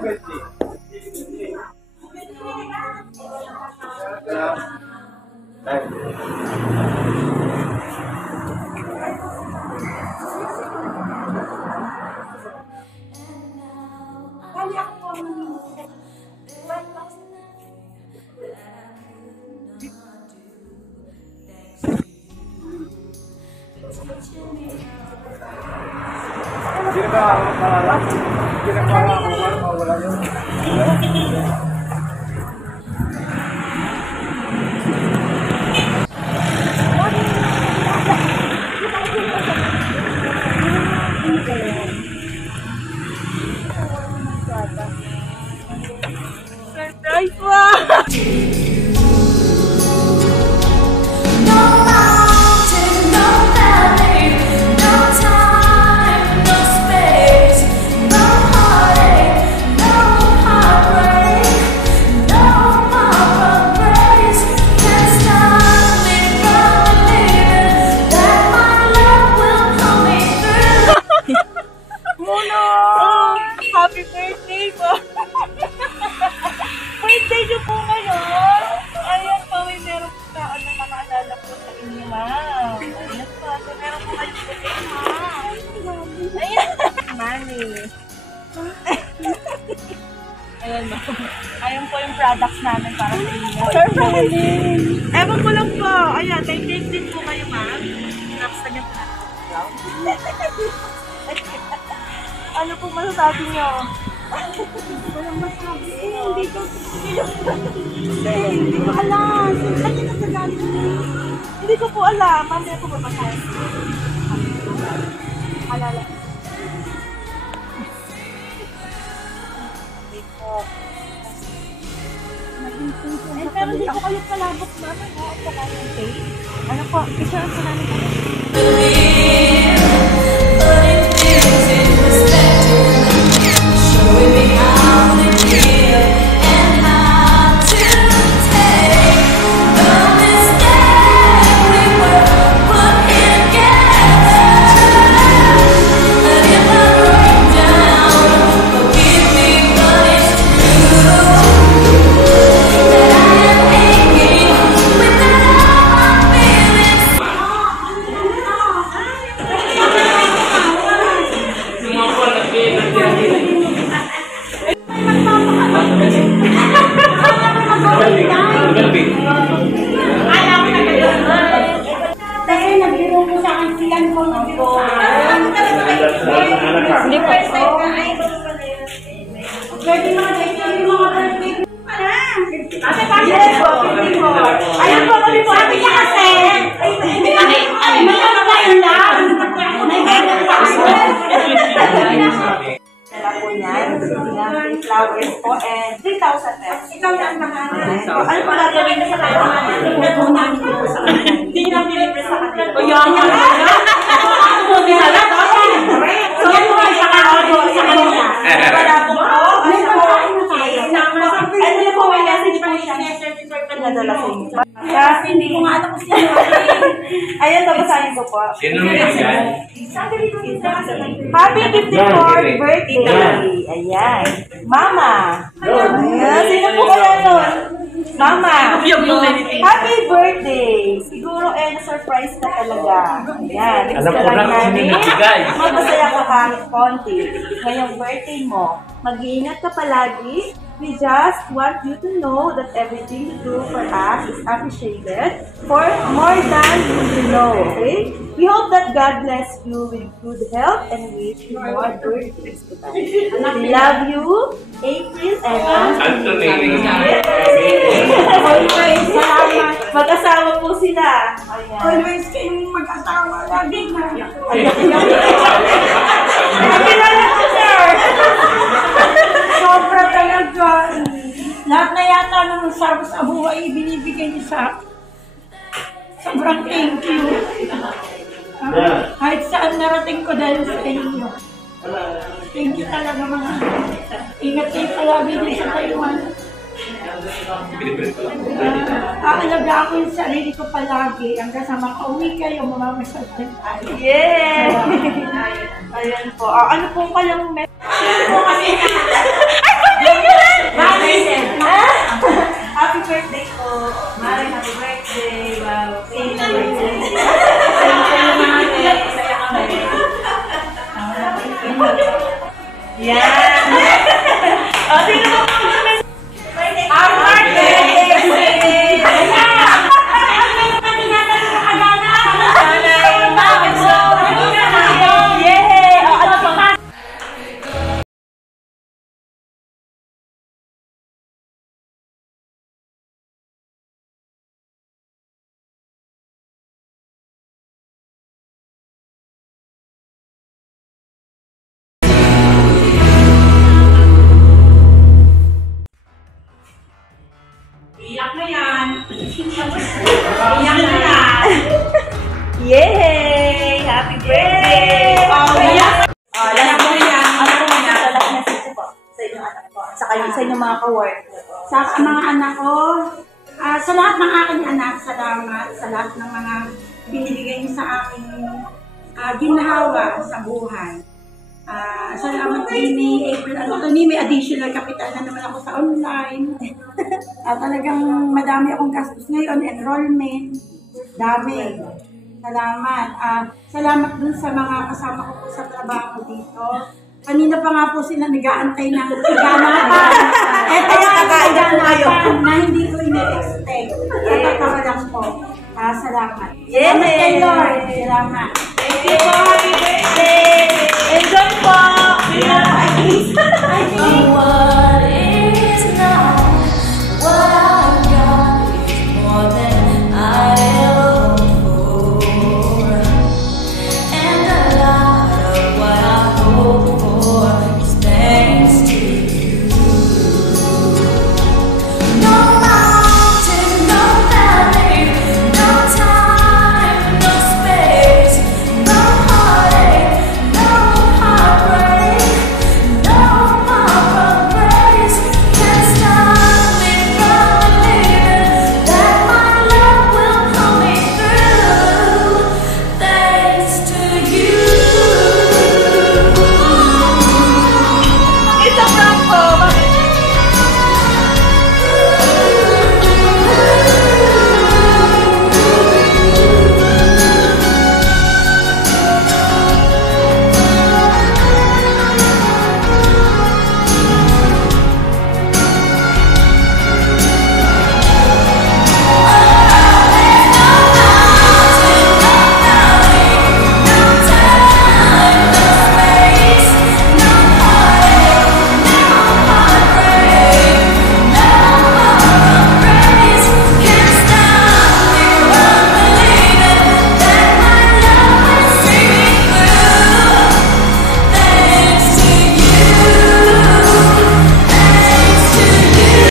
Surprise mo! Happy birthday po! Birthday niyo po ngayon! Ayan po, may meron po taon na nakaalala po sa inyo, ma'am. Ayan po, so meron po kayo birthday, ma'am. Ayan! Money. Ayan, ma'am. Ayan po yung products namin para sa inyo. Surprise! Ewan ko lang po. Ayan, may cake din po kayo, ma'am. Nakasta niyo po natin. Ano po masasabi niyo? Walang masabi. Hindi ko alam. Ano na sasabi niyo? Hindi ko po alam. Mamaya po mabasahin. Alala. Hindi po. Pero hindi ko kayo palabok naman. Ano po kayong tape? Ano po? Isang po namin po. Hindi po. Pwede mga birthday, yung mga birthday. Ate, pasok po. Ayan po, kami po. Ate niya kasi. May ano kayo lang. May gano'n pa ako. Dala po niyan. Flowers po and 3,000 pesos. Ikaw na ang pangalan. Ano po gagawin na sa tayo? Hindi na pinipres sa kanila. O yun, yan. Yan po ay paka-audio sa kanila. Wala po po. Ano na po, may message po siya. Nadala sa inyo. Kasi hindi ko nga alam kung sino. Ayan, tabasahin ko po. Sino naman yan? Happy 54th birthday. Ayan. Mama. Ayan. Sino po kaya nun? Mama. Happy birthday. Siguro na-surprise ka talaga. Ayan. Alam ko na kung sino nagbigay. Magpasaya ka kahit konti. Ngayong birthday mo, mag-iingat ka palagi. We just want you to know that everything you do for us is appreciated for more than you know, okay? We hope that God bless you with good health and wish you more birthdays to come. We love you, April and Anthony. Always, salamat. Mag-asawa po sila. Always kayong mag-asawa. Lagi na. Nakilala ko, sir. Sobra talaga. Lahat na yata ng sa buhay binibigay niyo sa sobrang thank you. Kahit saan narating ko dahil sa inyo. Thank you talaga mga. Ingat kayo palagi din sa Taiwan. Aalagaan ko yung sarili ko palagi. Hanggang sa makauwi kayo, mamamasal tayo. Yeah! Ayan po. Ano po kayong message? Ano po kasi Sino ba ang birthday? Iyak na yan. Iyak na yan. Yay! Happy birthday! Iyak! Lahat mo yan. Ano mo yan? Sa lahat na sisi po. Sa inyong anak po. Sa inyong mga ka-work. Sa mga anak ko, sa lahat ng aking anak, salamat sa lahat ng mga binibigay niyo sa aking ginhawa sa buhay. Salamat din ni April. May additional capital na naman ako sa online. Talagang madami akong gastos ngayon, enrollment. Dami. Salamat. Salamat dun sa mga kasama ko po sa trabaho dito. Kanina pa nga po sila nag-aantay ng kaganapan. Ito yung kaganapan na hindi ko ina-expect. Natatawa lang po. Salamat. Salamat kay Lord. Salamat. Thank you po. Happy birthday! Enjoy po! What is not what I got is more than I ever hoped for, and a lot of what I hoped for is thanks to you. No mountain, no valley, no time, no space, no heartache, no heartbreak. No amount of grace can stop me from believing that my love will pull me through, thanks to you. It's a prank po!